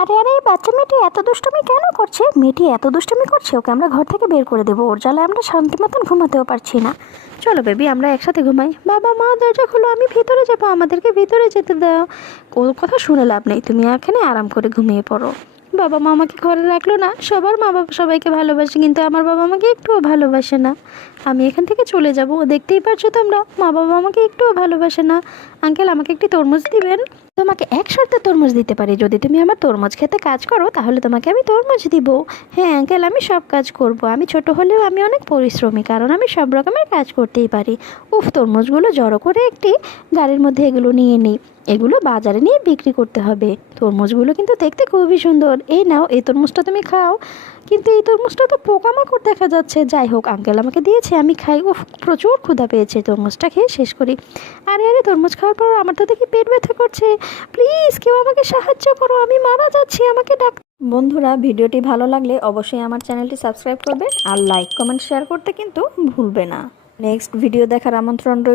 আরে আরে, এই বাচ্চা মেয়েটি এত দুষ্টুমি কেন করছে? মেয়েটি এত দুষ্টুমি করছে, ওকে আমরা ঘর থেকে বের করে দেবো। ওর জ্বালায় আমরা শান্তি মতন ঘুমাতেও পারছি না। চলো বেবি, আমরা একসাথে ঘুমাই। বাবা মা, দরজা খোলো, আমি ভিতরে যাবো, আমাদেরকে ভিতরে যেতে দাও। ওর কথা শুনে লাভ নেই, তুমি এখানে আরাম করে ঘুমিয়ে পড়ো। বাবা মা আমাকে ঘরে রাখলো না। সবার মা বাবা সবাইকে ভালোবাসে, কিন্তু আমার বাবা আমাকে একটুও ভালোবাসে না। আমি এখান থেকে চলে যাব। দেখতেই পারছো তোমরা, মা বাবা আমাকে একটুও ভালোবাসে না। আঙ্কেল, আমাকে একটি তরমুজ দিবেন? তোমাকে এক শর্তে তরমুজ দিতে পারি, যদি তুমি আমার তরমুজ খেতে কাজ করো, তাহলে তোমাকে আমি তরমুজ দিব। হ্যাঁ আঙ্কেল, আমি সব কাজ করব। আমি ছোট হলেও আমি অনেক পরিশ্রমী, কারণ আমি সব রকমের কাজ করতেই পারি। উফ, তরমুজগুলো জড়ো করে একটি গাড়ির মধ্যে এগুলো নিয়ে নিই। এগুলো বাজারে নিয়ে বিক্রি করতে হবে। তরমুজগুলো কিন্তু দেখতে খুবই সুন্দর। এই নাও, এই তরমুজটা তুমি খাও। কিন্তু এই তরমুজটা তো পোকামাকড় দেখা যাচ্ছে। যাই হোক, আঙ্কেল আমাকে দিয়েছে, আমি খাই। উফ, প্রচুর ক্ষুধা পেয়েছে, তরমুজটা খেয়ে শেষ করি। আরে আরে, তরমুজ খাওয়ার পর আমার তো দেখি পেট ব্যথা করছে। প্লিজ কেউ আমাকে সাহায্য করো, আমি মারা যাচ্ছি, আমাকে ডাক। বন্ধুরা, ভিডিওটি ভালো লাগলে অবশ্যই আমার চ্যানেলটি সাবস্ক্রাইব করবে আর লাইক কমেন্ট শেয়ার করতে কিন্তু ভুলবে না। নেক্সট ভিডিও দেখার আমন্ত্রণ রইল।